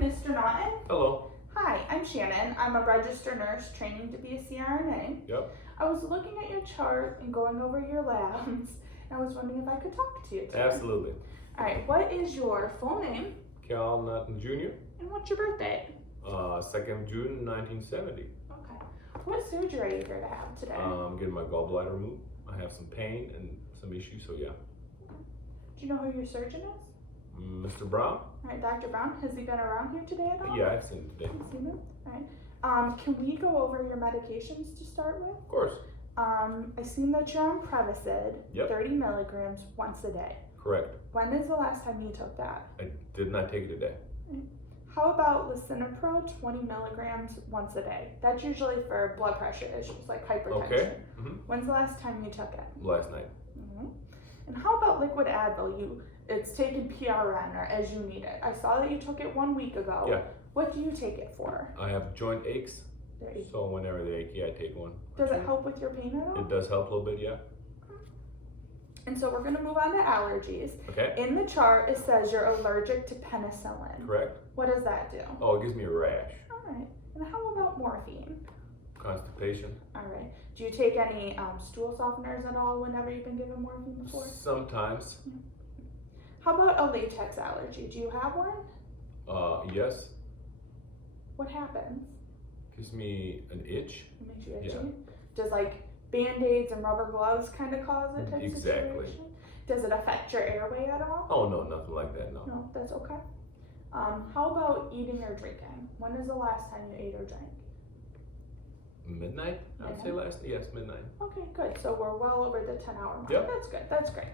Mr. Naughton. Hello. Hi, I'm Shannon. I'm a registered nurse training to be a CRNA. Yep. I was looking at your chart and going over your labs, and I was wondering if I could talk to you today. Absolutely. All right, what is your full name Cal Naughton Jr. and what's your birthday? 2nd of June, 1970. Okay. What surgery are you here to have today? I'm getting my gallbladder removed. I have some pain and some issues, so yeah. Do you know who your surgeon is? Mr. Brown? All right, Dr. Brown, has he been around here today at all? Yeah, I've seen him today. You've seen him? All right. Can we go over your medications to start with? Of course. I seen that you're on Prevacid, Yep. 30 milligrams once a day. Correct. When is the last time you took that? I did not take it today. How about lisinopril, 20 milligrams once a day? That's usually for blood pressure issues like hypertension. Okay. When's the last time you took it? Last night. And how about liquid Advil? It's taken PRN or as you need it. I saw that you took it 1 week ago. Yeah. What do you take it for? I have joint aches, There you go. so whenever they ache, yeah, I take one. Does it help with your pain at all? It does help a little bit, yeah. And so we're gonna move on to allergies. Okay. In the chart, it says you're allergic to penicillin. Correct. What does that do? Oh, it gives me a rash. All right. And how about morphine? Constipation. All right. Do you take any stool softeners at all whenever you've been given morphine before? Sometimes. How about a latex allergy? Do you have one? Yes. What happens? Gives me an itch. It makes you itchy? Yeah. Does like Band-Aids and rubber gloves kind of cause it type Exactly. situation? Does it affect your airway at all? Oh, no, nothing like that, no. No, that's okay. How about eating or drinking? When is the last time you ate or drank? Midnight? I'd say yes, midnight. Okay, good. So we're well over the 10-hour mark. Yep. That's good. That's great.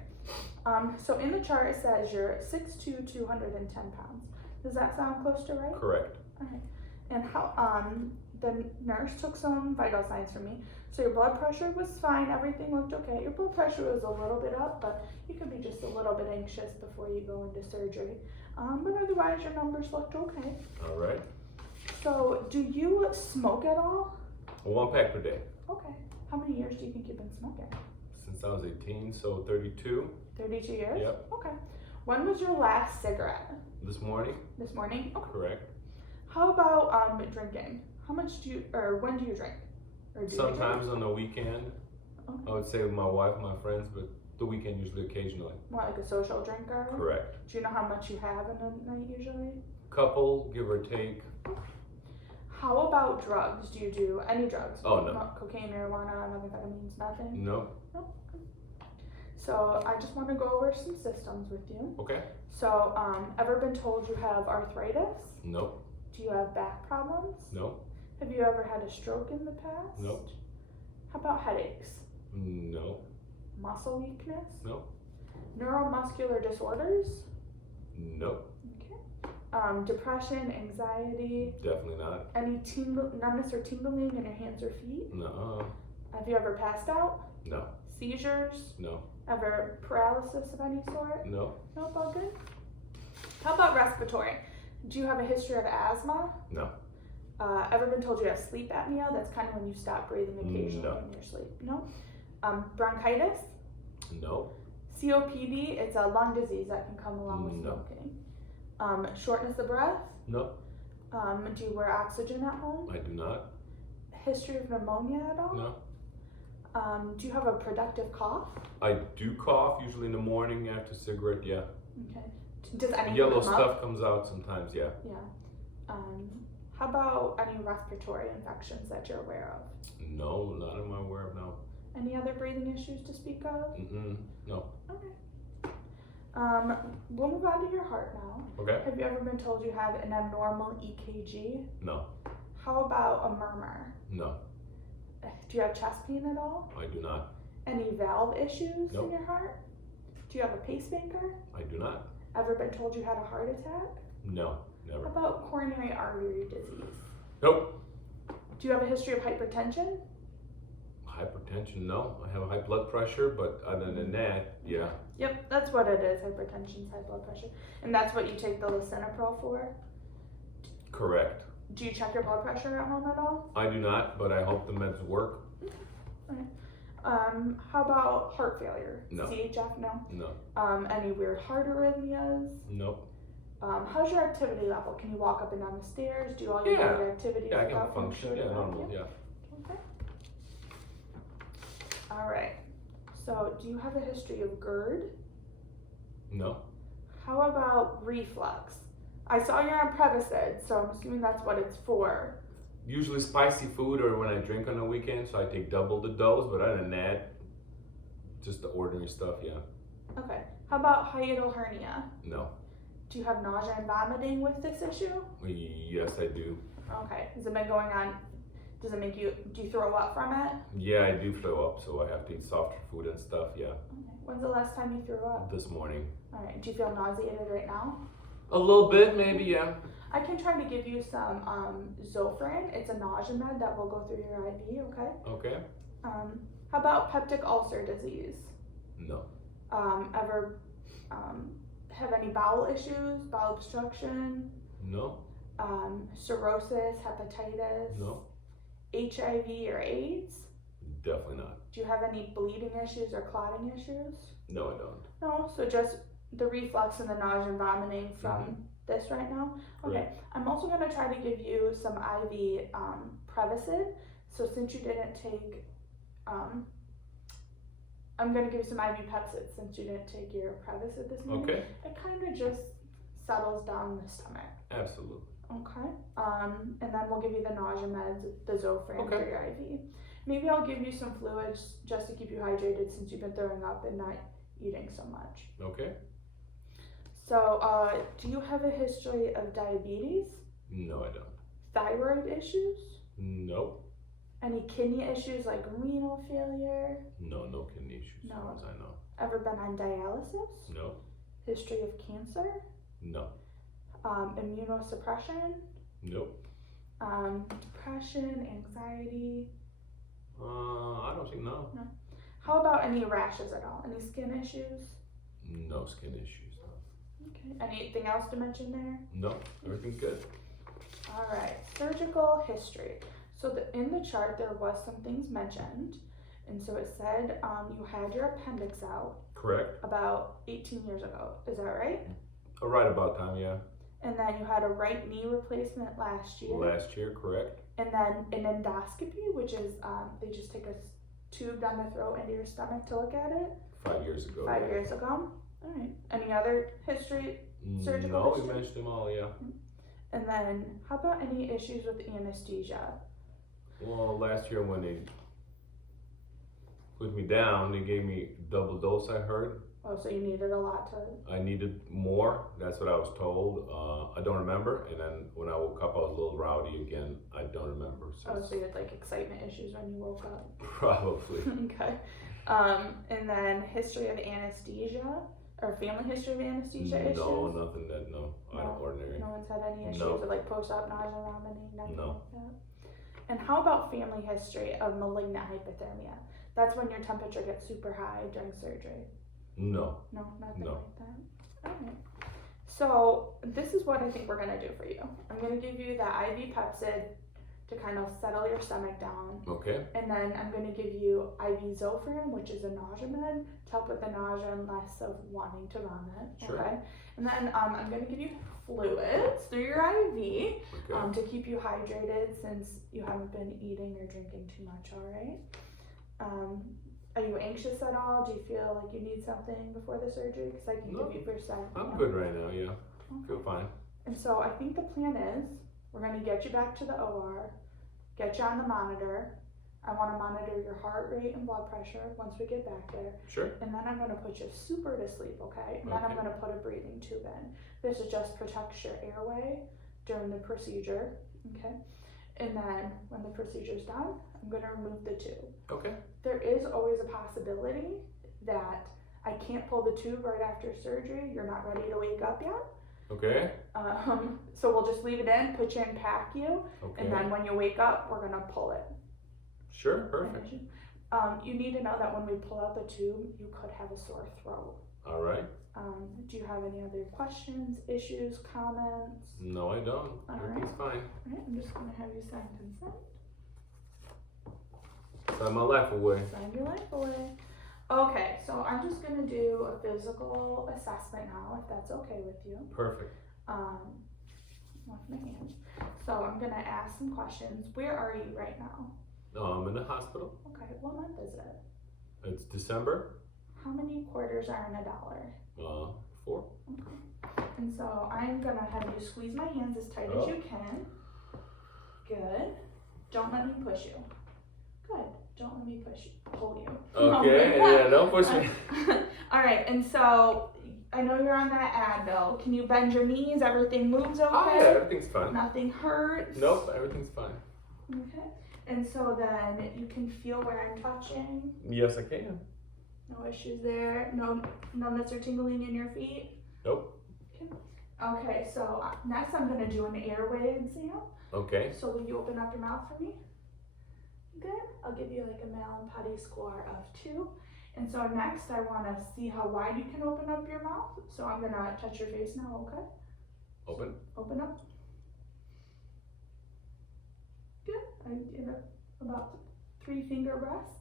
So in the chart it says you're 6'2", 210 pounds. Does that sound close to right? Correct. Okay. And how the nurse took some vital signs from me. So your blood pressure was fine, everything looked okay. Your blood pressure was a little bit up, but you could be just a little bit anxious before you go into surgery. But otherwise your numbers looked okay. All right. So do you smoke at all? 1 pack per day. Okay. How many years do you think you've been smoking? Since I was 18, so 32. 32 years? Yep. Okay. When was your last cigarette? This morning. This morning? Okay. Correct. How about drinking? How much do you, or when do you drink? Or do Sometimes on the weekend. Okay. I would say with my wife, my friends, but the weekend usually occasionally. More like a social drinker? Correct. Do you know how much you have in a night usually? Couple, give or take. How about drugs? Do you do any drugs? Oh, no. Cocaine, marijuana, methamphetamines, nothing? No. No. So I just want to go over some systems with you. Okay. So, ever been told you have arthritis? Nope. Do you have back problems? Nope. Have you ever had a stroke in the past? Nope. How about headaches? No. Muscle weakness? Nope. Neuromuscular disorders? Nope. Okay. Depression, anxiety? Definitely not. Any numbness or tingling in your hands or feet? No. Have you ever passed out? No. Seizures? No. Ever paralysis of any sort? No. Nope, all good. How about respiratory? Do you have a history of asthma? No. Ever been told you have sleep apnea? That's kind of when you stop breathing occasionally No. in your sleep. No. Bronchitis? No. COPD, it's a lung disease that can come along with No. smoking. Shortness of breath? No. Do you wear oxygen at home? I do not. History of pneumonia at all? No. Do you have a productive cough? I do cough usually in the morning after cigarette, yeah. Okay. Does anything Yellow come stuff up? comes out sometimes, yeah. Yeah. How about any respiratory infections that you're aware of? No, not am I aware of now. Any other breathing issues to speak of? No. Okay. We'll move on to your heart now. Okay. Have you ever been told you have an abnormal EKG? No. How about a murmur? No. Do you have chest pain at all? I do not. Any valve issues Nope. in your heart? Do you have a pacemaker? I do not. Ever been told you had a heart attack? No. How Never. about coronary artery disease? Nope. Do you have a history of hypertension? Hypertension, no. I have a high blood pressure, but other than that, yeah. Yep, that's what it is. Hypertension, high blood pressure. And that's what you take the lisinopril for? Correct. Do you check your blood pressure at home at all? I do not, but I hope the meds work. Okay. How about heart failure? No. CHF, no. No. Any weird heart arrhythmias? Nope. How's your activity level? Can you walk up and down the stairs? Do all your Yeah. daily activities? Yeah, I can without being function. short Yeah, of breath? normal. Yeah. Okay. All right. So, do you have a history of GERD? No. How about reflux? I saw you're on Prevacid, so I'm assuming that's what it's for. Usually spicy food or when I drink on the weekend, so I take double the dose. But other than that, just the ordinary stuff. Yeah. Okay. How about hiatal hernia? No. Do you have nausea and vomiting with this issue? Yes, I do. Okay. Has it been going on? Does it make you, do you throw up from it? Yeah, I do throw up, so I have to eat softer food and stuff. Yeah. Okay. When's the last time you threw up? This morning. All right. Do you feel nauseated right now? A little bit, maybe. Yeah. I can try to give you some Zofran. It's a nausea med that will go through your IV, okay? Okay. How about peptic ulcer disease? No. Ever have any bowel issues, bowel obstruction, No. cirrhosis, hepatitis, No. HIV or AIDS? Definitely not. Do you have any bleeding issues or clotting issues? No, I don't. No, so just the reflux and the nausea and vomiting from this right now? Okay, Right. I'm also going to try to give you some IV Prevacid. So since you didn't take, I'm going to give you some IV Pepcid since you didn't take your Prevacid this morning. Okay. It kind of just settles down the stomach. Absolutely. Okay. And then we'll give you the nausea meds, the Zofran Okay. for your IV. Maybe I'll give you some fluids just to keep you hydrated since you've been throwing up and not eating so much. Okay. So, do you have a history of diabetes? No, I don't. Thyroid issues? Nope. Any kidney issues like renal failure? No kidney issues as No. far as I know. Ever been on dialysis? No. History of cancer? No. Immunosuppression? Nope. Depression, anxiety? I don't think no. How about any rashes at all? Any skin issues? No skin issues. Okay. Anything else to mention there? No. Everything's good. All right. Surgical history. So in the chart there was some things mentioned, and so it said you had your appendix out Correct. about 18 years ago. Is that right? Right about time, yeah. And then you had a right knee replacement last year. Last year, correct. And then an endoscopy, which is they just take a tube down the throat into your stomach to look at it. 5 years ago. 5 years ago. All right. Any other history? Surgical No, we history? mentioned them all, yeah. And then how about any issues with anesthesia? Well, last year when they put me down, they gave me double dose, I heard. Oh, so you needed a lot to. I needed more. That's what I was told. I don't remember. And then when I woke up, I was a little rowdy again. I don't remember. Oh, so you had like excitement issues when you woke up. Probably. Okay. And then history of anesthesia or family history of anesthesia issues? No, nothing that, no. Out of No. ordinary. No one's had any issues No. with like post-op nausea, vomiting, nothing No. like that. And how about family history of malignant hypothermia? That's when your temperature gets super high during surgery. No. No, nothing No. like that. Alright. So this is what I think we're gonna do for you. I'm gonna give you the IV Pepcid to kind of settle your stomach down. Okay. And then I'm gonna give you IV Zofran, which is a nausea med, to help with the nausea and less of wanting to vomit. Sure. Okay. And then I'm gonna give you fluids through your IV Okay. to keep you hydrated since you haven't been eating or drinking too much. All right. Are you anxious at all? Do you feel like you need something before the surgery? Because I can No. give you first aid. I'm good right now, yeah. Feel fine. And so I think the plan is we're going to get you back to the OR, get you on the monitor. I want to monitor your heart rate and blood pressure once we get back there. Sure. And then I'm going to put you super to sleep, okay? And then I'm Okay. going to put a breathing tube in. This is just protects your airway during the procedure, okay? And then when the procedure's done, I'm going to remove the tube. Okay. There is always a possibility that I can't pull the tube right after surgery. You're not ready to wake up yet. Okay. So we'll just leave it in, put you in, pack you, Okay. and then when you wake up, we're gonna pull it. Sure. Perfect. You need to know that when we pull out the tube, you could have a sore throat. All right. Do you have any other questions, issues, comments? No, I don't. All Everything's fine. All right, I'm just gonna have you sign consent. Sign my life away. Sign your life away. Okay, so I'm just gonna do a physical assessment now, if that's okay with you. Perfect. Wash my hands. So I'm gonna ask some questions. Where are you right now? I'm in the hospital. Okay, what month is it? It's December. How many quarters are in a dollar? 4. Okay. And so I'm gonna have you squeeze my hands as tight as you can. Good. Don't let me push you. Good. Don't let me pull you. Okay, yeah, don't push me. All right, and so I know you're on that Advil. Can you bend your knees? Everything moves okay? Oh, yeah, everything's fine. Nothing hurts? Nope, everything's fine. Okay. And so then you can feel where I'm touching. Yes, I can. No issues there. No numbness or tingling in your feet. Nope. Okay, so next I'm gonna do an airway exam. Okay. So will you open up your mouth for me? Good. I'll give you like a Mallampati score of 2. And so next I wanna see how wide you can open up your mouth. So I'm gonna touch your face now, okay? Open. Open up. Good. I did about 3 finger breaths.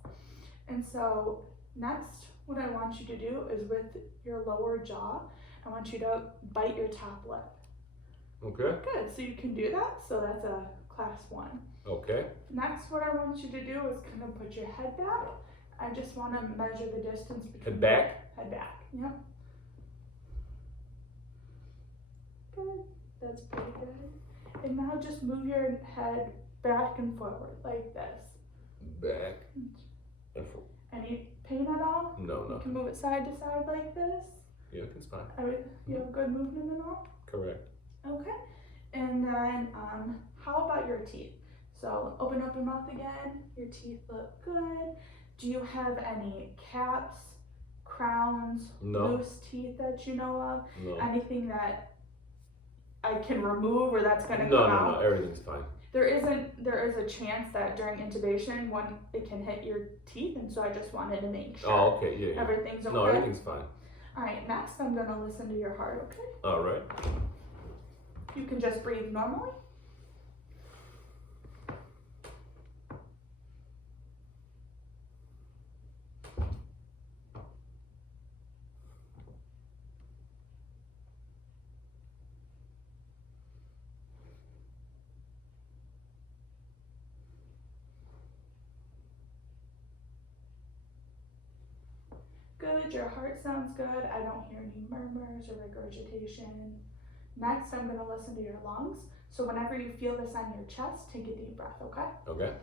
And so next, what I want you to do is with your lower jaw, I want you to bite your top lip. Okay. Good, so you can do that. So that's a class 1. Okay. Next, what I want you to do is kind of put your head back. I just want to measure the distance between Head back? Head back, yep. Good, that's pretty good. And now just move your head back and forward like this. Back. And forward. Any pain at all? No, You can move it side to side like this. Yeah, it's fine. You have good movement and all? Correct. Okay. And then, how about your teeth? So open up your mouth again. Your teeth look good. Do you have any caps, crowns, No. loose teeth that you know of? No. Anything that I can remove or that's gonna No, come no, out? no. Everything's fine. There is a chance that during intubation, it can hit your teeth, and so I just wanted to make sure Oh, okay. Yeah. everything's okay. No, everything's fine. All right, next I'm gonna listen to your heart, okay? All right. You can just breathe normally. Good, your heart sounds good. I don't hear any murmurs or regurgitation. Next, I'm gonna listen to your lungs. So whenever you feel this on your chest, take a deep breath, okay? Okay.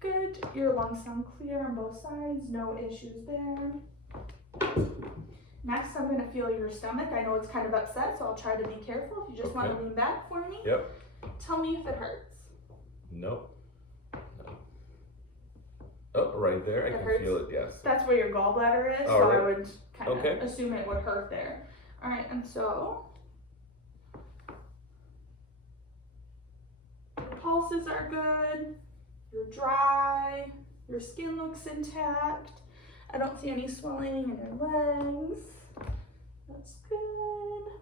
Good, your lungs sound clear on both sides, no issues there. Next, I'm gonna feel your stomach. I know it's kind of upset, so I'll try to be careful. If you just wanna lean back for me. Yep. Tell me if it hurts. Nope. No. Oh, right there. I It can hurts? feel it. Yes. That's where your gallbladder is, All so I right. would kind of Okay. assume it would hurt there. All right, and so your pulses are good, you're dry, your skin looks intact. I don't see any swelling in your legs. That's good.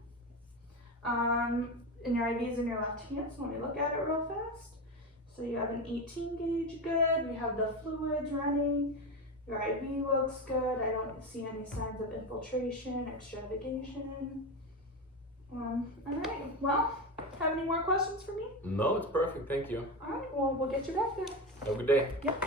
And your IV's in your left hand, so let me look at it real fast. So you have an 18 gauge, good. We have the fluids running. Your IV looks good. I don't see any signs of infiltration, extravagation. All right, well, have any more questions for me? No, it's perfect. Thank you. All right, well, we'll get you back there. Have a good day. Yep.